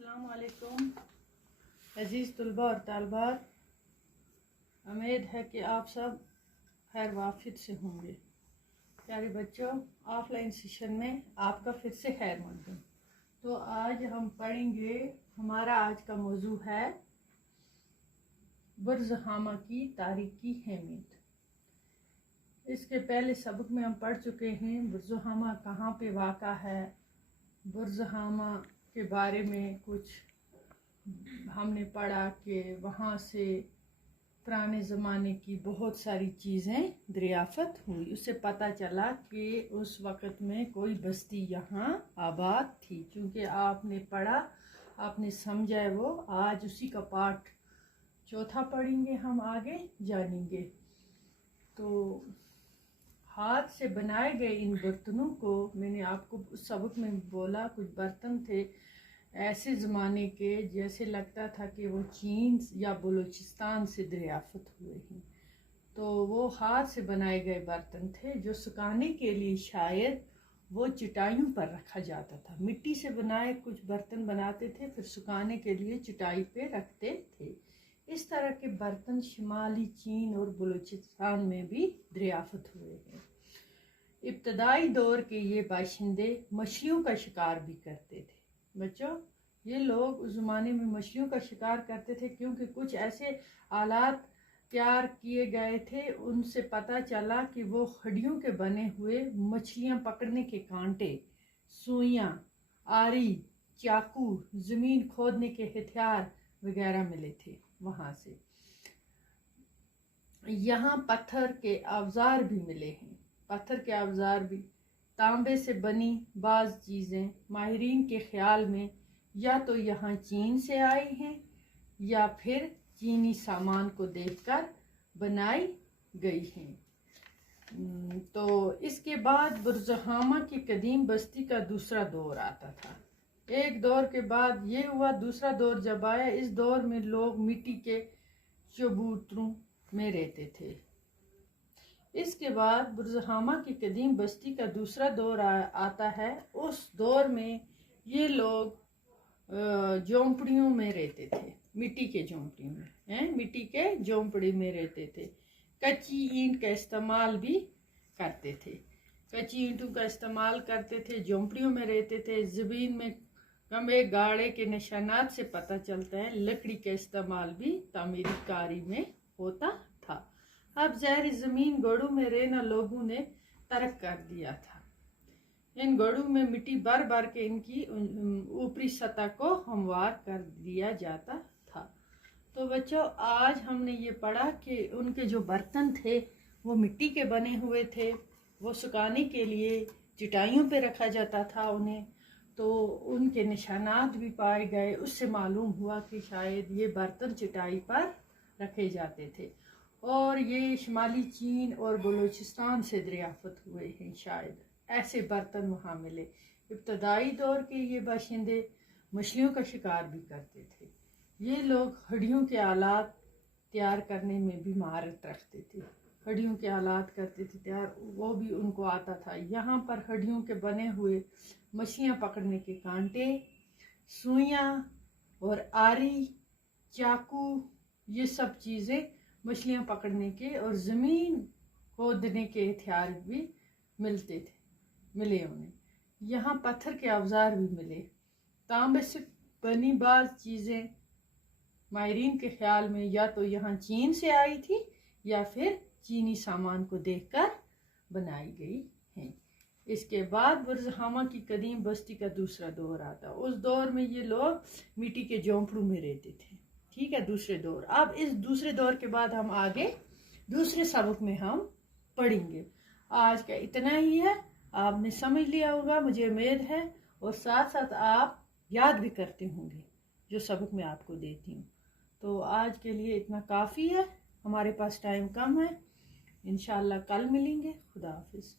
अस्सलाम वालेकुम अज़ीज़ तलबा और तालबात, उम्मीद है कि आप सब खैर वाफिद से होंगे। प्यारे बच्चों, ऑफलाइन सेशन में आपका फिर से खैर मकदम। तो आज हम पढ़ेंगे, हमारा आज का मौजू है बुर्ज हामा की तारीखी अहमियत। इसके पहले सबक में हम पढ़ चुके हैं बुर्ज हामा कहाँ पे वाक़ा है। बुर्ज हामा के बारे में कुछ हमने पढ़ा कि वहाँ से पुराने ज़माने की बहुत सारी चीज़ें दरियाफ़त हुई। उससे पता चला कि उस वक़्त में कोई बस्ती यहाँ आबाद थी। क्योंकि आपने पढ़ा, आपने समझा, वो आज उसी का पाठ चौथा पढ़ेंगे, हम आगे जानेंगे। तो हाथ से बनाए गए इन बर्तनों को, मैंने आपको उस सबक में बोला, कुछ बर्तन थे ऐसे ज़माने के जैसे लगता था कि वो चीन या बलूचिस्तान से दरियाफ़त हुए हैं। तो वो हाथ से बनाए गए बर्तन थे जो सुखाने के लिए शायद वो चटाइयों पर रखा जाता था। मिट्टी से बनाए कुछ बर्तन बनाते थे, फिर सुखाने के लिए चटाई पे रखते थे। इस तरह के बर्तन शिमाली चीन और बलूचिस्तान में भी दरियाफ़त हुए हैं। इब्तदाई दौर के ये बाशिंदे मछलियों का शिकार भी करते थे। बच्चों, ये लोग उस ज़माने में मछलियों का शिकार करते थे क्योंकि कुछ ऐसे आलात तैयार किए गए थे। उनसे पता चला कि वो हड्डियों के बने हुए मछलियां पकड़ने के कांटे, सुइयां, आरी, चाकू, ज़मीन खोदने के हथियार वगैरह मिले थे वहाँ से। यहाँ पत्थर के औजार भी मिले हैं। पत्थर के औजार भी, तांबे से बनी बाज़ चीज़ें माहिरीन के ख्याल में या तो यहाँ चीन से आई हैं या फिर चीनी सामान को देखकर बनाई गई हैं। तो इसके बाद बुर्ज हामा की कदीम बस्ती का दूसरा दौर आता था। एक दौर के बाद ये हुआ, दूसरा दौर जब आया, इस दौर में लोग मिट्टी के चबूतरों में रहते थे। इसके बाद बुर्ज हामा की कदीम बस्ती का दूसरा दौर आता है। उस दौर में ये लोग झोंपड़ियों में रहते थे, मिट्टी के झोंपड़ियों में, मिट्टी के झोंपड़ी में रहते थे। कच्ची ईंट का इस्तेमाल भी करते थे, कच्ची ईंटों का इस्तेमाल करते थे, झोंपड़ियों में रहते थे। ज़मीन में कमे गाड़े के निशानात से पता चलता है लकड़ी का इस्तेमाल भी तामीरी कारी में होता था। अब ज़हरी ज़मीन गढ़ों में रहना लोगों ने तर्क कर दिया था। इन गढ़ों में मिट्टी भर भर के इनकी ऊपरी सतह को हमवार कर दिया जाता था। तो बच्चों, आज हमने ये पढ़ा कि उनके जो बर्तन थे वो मिट्टी के बने हुए थे। वो सुखाने के लिए चटाइयों पे रखा जाता था उन्हें। तो उनके निशानात भी पाए गए। उससे मालूम हुआ कि शायद ये बर्तन चटाई पर रखे जाते थे और ये शुमाली चीन और बलूचिस्तान से दरियाफ़त हुए हैं। शायद ऐसे बर्तन वहाँ मिले। इब्तदाई दौर के ये बाशिंदे मछलियों का शिकार भी करते थे। ये लोग हड्डियों के आलात तैयार करने में भी महारत रखते थे। हड्डियों के आलात करते थे तैयार, वो भी उनको आता था। यहाँ पर हड्डियों के बने हुए मछलियाँ पकड़ने के कांटे, सुइयाँ और आरी, चाकू, ये सब चीज़ें मछलियाँ पकड़ने के और ज़मीन खोदने के हथियार भी मिले उन्हें। यहाँ पत्थर के औजार भी मिले। तांबे से बनी बाज़ चीज़ें माहिरीन के ख्याल में या तो यहाँ चीन से आई थी या फिर चीनी सामान को देखकर बनाई गई हैं। इसके बाद बुर्ज हामा की कदीम बस्ती का दूसरा दौर आता। उस दौर में ये लोग मिट्टी के झोंपड़ों में रहते थे। ठीक है, दूसरे दौर। अब इस दूसरे दौर के बाद हम आगे दूसरे सबक में हम पढ़ेंगे। आज का इतना ही है, आपने समझ लिया होगा मुझे उम्मीद है, और साथ साथ आप याद भी करते होंगे जो सबक मैं आपको देती हूँ। तो आज के लिए इतना काफ़ी है, हमारे पास टाइम कम है। इंशाअल्लाह कल मिलेंगे। खुदा हाफिज़।